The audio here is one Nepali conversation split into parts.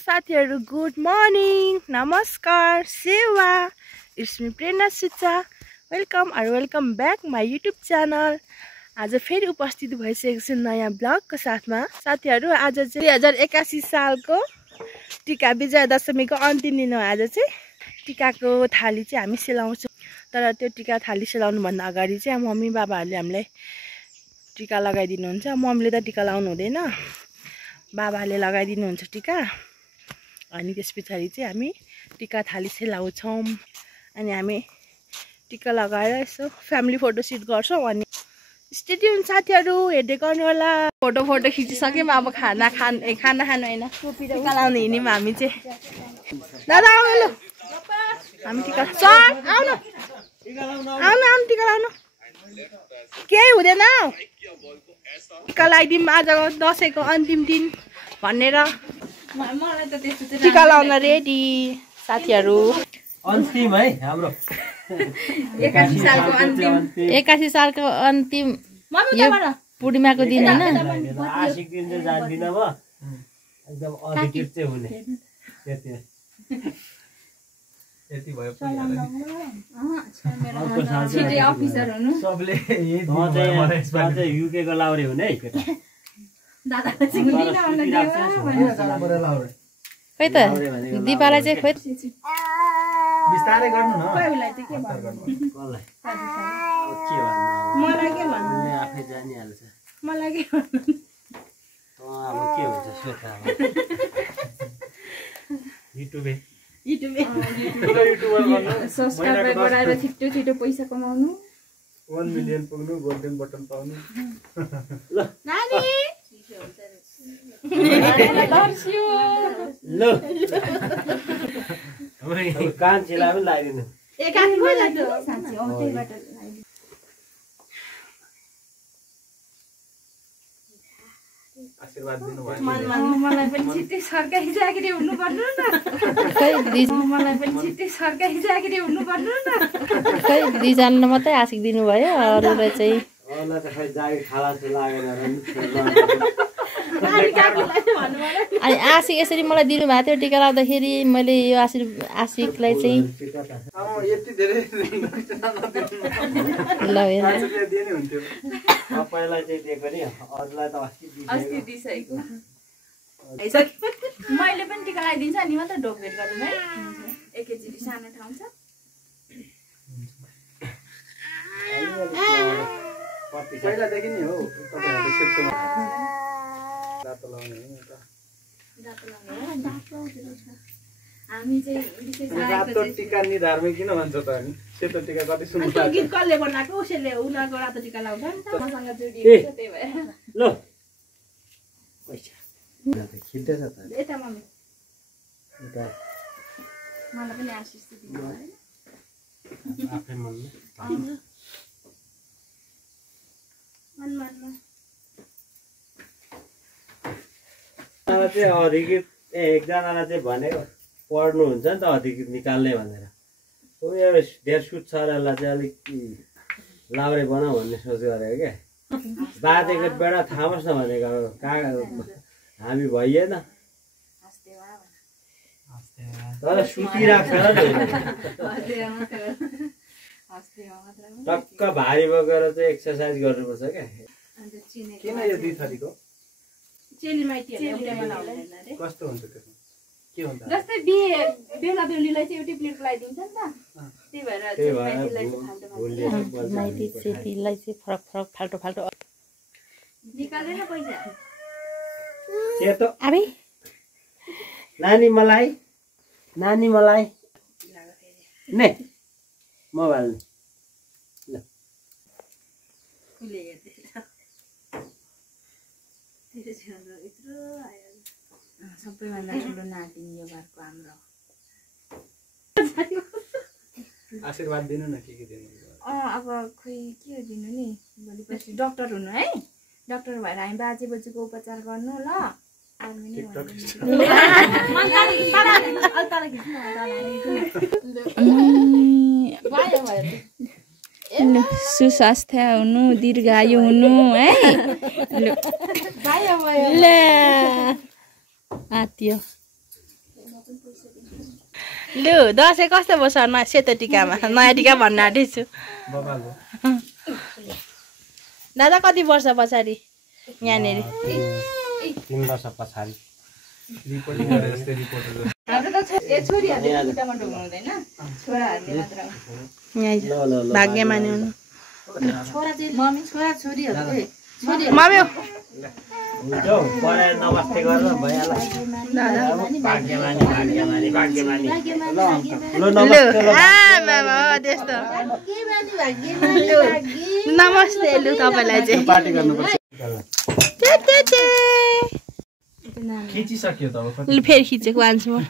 साथीहरु गुड मर्निङ नमस्कार सेवा it's me Prerana Sucha welcome back my YouTube channel. आज फेरि उपस्थित भइसकेको छु नयाँ ब्लगको साथमा। साथीहरु आज चाहिँ 2081 सालको टीका विजया दशमीको अन्तिम दिन हो। आज चाहिँ टीकाको थाली चाहिँ हामी सेलाउँछौँ। तर त्यो टीका थाली सेलाउनु भन्दा अगाडि चाहिँ मम्मी बाबाहरूले हामीलाई टीका लगाइदिनुहुन्छ। मम्मीले त टीका लाउनु हुँदैन, बाबाले लगाइदिनुहुन्छ टीका। अनि त्यस पछाडि चाहिँ हामी टीका थाली सेलाउँछौँ। अनि हामी टीका लगाएर यसो फ्यामिली फोटो सुट गर्छौँ। अनि स्टे ट्युन साथीहरु, हेर्दै गर्नु होला। फोटो खिचिसक्यौँ, अब खाना खानु हैन, टीका लाउन हिँड्यौँ हामी चाहिँ। दादा आउनु ल, हामी टीका आउनु टीका लाउनु। केही हुँदैन, टीका लगाइदिउँ आजको दसैँको अन्तिम दिन भनेर। टीका लाउन रेडी साथीहरु। अन्तिम है हाम्रो 81 सालको अन्तिम पूर्णिमाको दिन हैन। आशिक दिन चाहिँ जान्दिन म, एकदम अधिकृत चाहिँ हुने यति भयो। छिटै अफिसर हुनु सबले युके को लाउरे हुने है केटा। खै त दिपालाई चाहिँ खोइ बिस्तारै गर्नु न। मलाई के भन्नु, आफै जानिहाल्छ। मलाई के भन्नु, अब के हुन्छ सोचा। युट्युबर बन्नु, सब्स्क्राइब गराएर छिटो पैसा कमाउनु, 1 मिलियन पुग्नु, गोल्डन बटन पाउनु। ल नानी ल कान छिला पनि लगाइदिनु। आशीर्वाद दिनु भयो। मलाई पनि छिट्टै सरकारी चाकरी हुनु पर्नु न, मलाई पनि छिट्टै सरकारी चाकरी हुनु पर्नु न। खै दुईजना मात्रै आशिक दिनुभयो, अरूलाई चाहिँ अरूलाई त खै जागिर खाला चाहिँ लागेन। अनि आशिक यसरी मलाई दिनुभएको थियो टीका लाउँदाखेरि। मैले यो आशिकलाई चाहिँ यति धेरै ल दिने हुन्थ्यो। तपाईँलाई चाहिँ दिएको नि, अरूलाई त अस्ति दिइसकेको। मैले पनि टीका लगाइदिन्छ अनि मात्र ढोकभेट गरौँ है। एकैचोटि सानो ठाउँ छ। पहिलादेखि नि हो तपाईँहरूले सेप्टोमा दातो लाउने हो। हामी चाहिँ विशेष रातो टीका नि धार्मिक किन भन्छ त? अनि सेतो टीका कति सुन्दर त्यो गीत कसले बनाएको? उसले उनीहरूको रातो टीका लाउँछ नि त। मसँग जोडिएको छ, त्यही भएर। ल पैसा खिल्दैछ त यता मम्मी, मलाई पनि आशिष दिनु है। आफै मनमा चाहिँ अधिकृत एकजनालाई चाहिँ भनेको पढ्नुहुन्छ नि त अधिकृत निकाल्ने भनेर। उयो धेर सुट छ यसलाई चाहिँ अलिक लाउरे बनाऊ भन्ने सोच गरेको क्या। बाजेको बेडा थामोस् न भनेको। हामी भइएन तर सुतिरहेको छ र टक्क भारी बोकेर चाहिँ एक्सर्साइज गर्नुपर्छ क्या। किन यो 2 थरीको चेली माइतीहरुले एउटैमा लाउँदैन रे। कस्तो हुन्छ त्यसमा? के हुन्छ? जस्तै बेला बेहुलीलाई चाहिँ एउटै प्लेट लगाइदिन्छ नि त, त्यही भएर माइती चेलीलाई चाहिँ फरक फाल्टो निकाल्दैन पैसा। सेतो अबे नानी मलाई ने मोबाइल ल सबैभन्दा ठुलो नाति यो घरको हाम्रो। आशीर्वाद दिनु न, के दिनु? अब खोइ के दिनु नि, भोलि पर्सि डाक्टर हुनु है। डाक्टर भएर हामी बाजे बोजूको उपचार गर्नु ल। सुस्वास्थ्य हुनु, दीर्घायु हुनु है। आत्यो लु दसैँ कस्तो भयो सर सेतो टिकामा नयाँ टिका भन्न आँटेछु दादा कति वर्ष पछाडि यहाँनिर 3 वर्ष पछाडि भाग्यमानी हुनु नमस्ते गरेर भइहाल्छ नमस्ते लु तपाईँलाई चाहिँ लु फेरि खिचेको वान्स मोर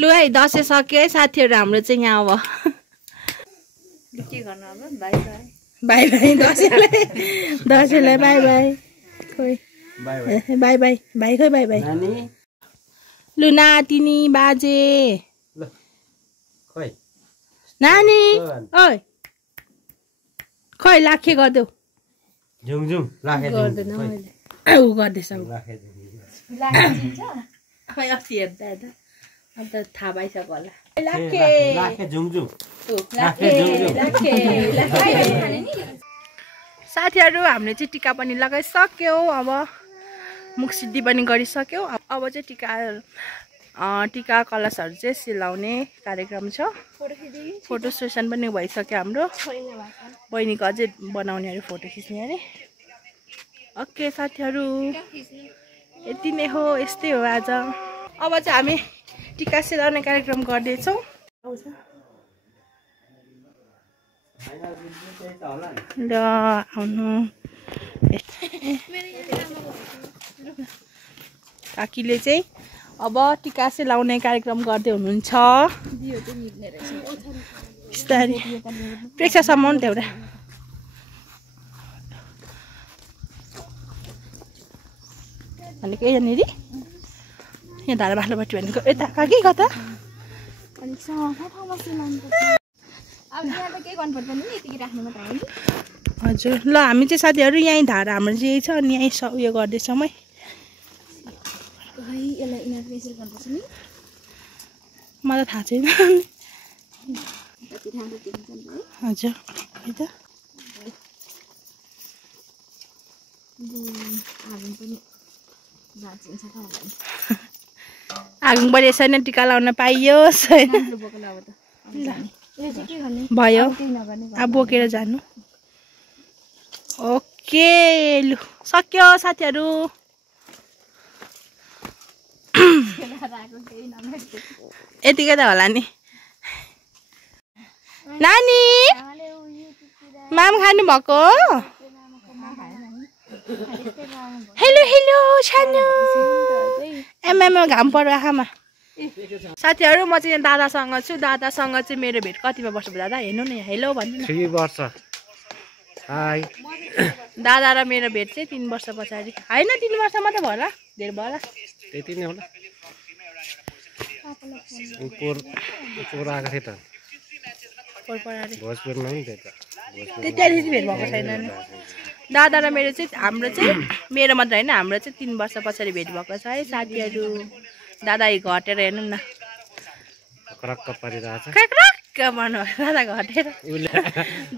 लु है दसैँ सक्यो है साथीहरू हाम्रो चाहिँ यहाँ अब के गर्नु अब बाइ बाइ बाई बाई दसैँलाई बाई बाई खोइ बाई बाई भाइ खोइ बाई बाई लु नातिनी बाजे नानी ओइ खोइ लाखे गरिदेऊ गर्दैन ऊ गर्दैछ खै अस्ति हेर्दा अब त थाहा भइसक्यो होला साथीहरू हामीले चाहिँ टिका पनि लगाइसक्यौँ अब मुख सिद्धि पनि गरिसक्यौँ अब चाहिँ टिका कलशहरू चाहिँ सिलाउने कार्यक्रम छ फोटो सेसन पनि भइसक्यो हाम्रो बहिनीको अझै बनाउने अरे फोटो खिच्ने अरे ओके साथीहरू यति नै हो यस्तै हो आज अब चाहिँ हामी टिका सिलाउने कार्यक्रम गर्दैछौँ र आउनु काकीले चाहिँ अब टिका सिलाउने कार्यक्रम गर्दै हुनुहुन्छ बिस्तारै प्रेक्षासम्म नि त एउटा भनेको यहाँनिर यहाँ धारा बाख्लोपट्टि भनेको यता काकी कता हजुर ल हामी चाहिँ साथीहरू यहीँ धारा हाम्रो चाहिँ यही छ अनि यहीँ उयो गर्दैछौँ है मलाई थाहा छैन हजुर है त आगो पनि छैन टिका लाउन पाइयोस् भयो अब बोकेर जानु ओके लु सक्यो साथीहरू यतिकै त होला नि नानी माम खानु भएको हेलो हेलो छानु एमएममा घाम पर्यो आँखामा साथीहरू म चाहिँ दादासँग छु दादासँग चाहिँ मेरो भेट कतिमा वर्ष भयो दादा हेर्नु न हेलो भन्नु न 3 वर्ष हाई दादा र मेरो भेट चाहिँ 3 वर्ष पछाडि होइन 3 वर्ष मात्रै भयो होला धेरै भयो होला त्यति नै होला पोर आएको थियो त भोजपुरमा नि त्यतिखेर भेट भएको छैन नि दादा र मेरो चाहिँ हाम्रो चाहिँ मेरो मात्र होइन हाम्रो चाहिँ 3 वर्ष पछाडि भेट भएको छ है साथीहरू दादा घटेर हेर्नु न दादा घटेर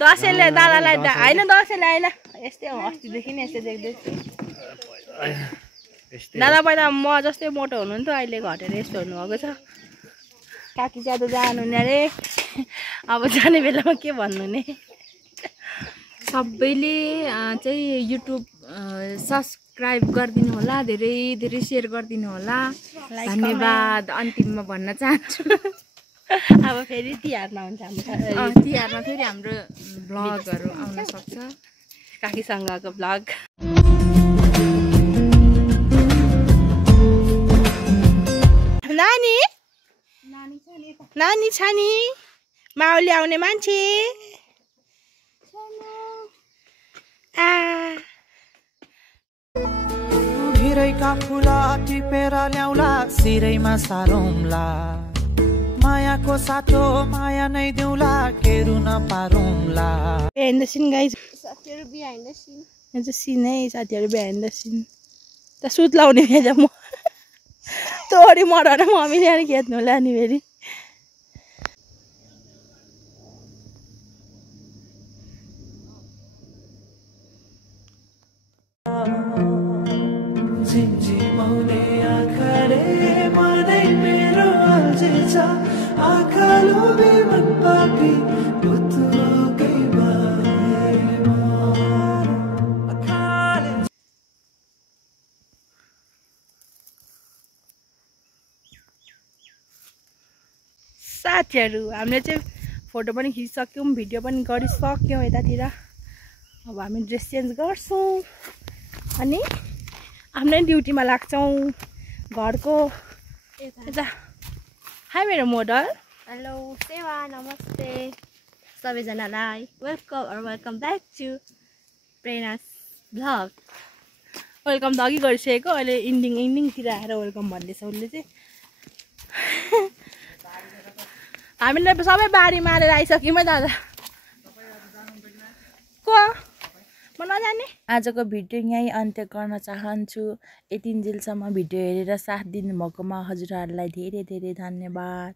दसैँले दादालाई होइन दसैँले होइन यस्तै हो अस्तिदेखि नै यस्तै देख्दैछु दादा पहिला म जस्तै मोटो हुनुहुन्थ्यो अहिले घटेर यस्तो हुनुभएको छ काकी ज्यादा जानुहुने अरे अब जाने बेलामा के भन्नु नि सबैले चाहिँ युट्युब सब्सक्राइब गरिदिनु होला धेरै धेरै सेयर गरिदिनु होला धन्यवाद अन्तिममा भन्न चाहन्छु अब फेरि तिहारमा हुन्छ हाम्रो तिहारमा फेरि हाम्रो भ्लगहरू आउन सक्छ काकीसँगको भ्लग नानी नानी छ नि माउली आउने मान्छे भिरै हृदयका फुला टिपेर ल्याउला सिरैमा सारौँला मायाको साथो माया नै देउला के रुन पारौँला Behind the scene, guys. साथीहरु behind the scene. यहाँ चाहिँ सिन है साथीहरू behind the scene. त सुत लाउने भेजा म तोडी मराएर मम्मीले अनि खेद्नु होला नि फेरि झिमझिमाउने आँखाले मनै मेरो अल्झिन्छ आँखा लोभे मन पापी पुतुकै बारेमा साथीहरू हामीले चाहिँ फोटो पनि खिचिसक्यौँ भिडियो पनि गरिसक्यौँ यतातिर अब हामी ड्रेस चेन्ज गर्छौँ अनि आफ्नै ड्युटीमा लाग्छौँ घरको यता हाई मेरो मोडल हेलो सेवा नमस्ते सबैजनालाई welcome back to Prerana's vlog welcome त अघि गरिसकेको अहिले इन्डिङतिर आएर वेलकम भन्दैछ उसले चाहिँ हामीले सबै बारी मारेर आइसक्यौँ है दादा को म नजाने आजको भिडियो यहीँ अन्त्य गर्न चाहन्छु यतिन्जेलसम्म भिडियो हेरेर साथ दिनुभएकोमा हजुरहरूलाई धेरै धेरै धन्यवाद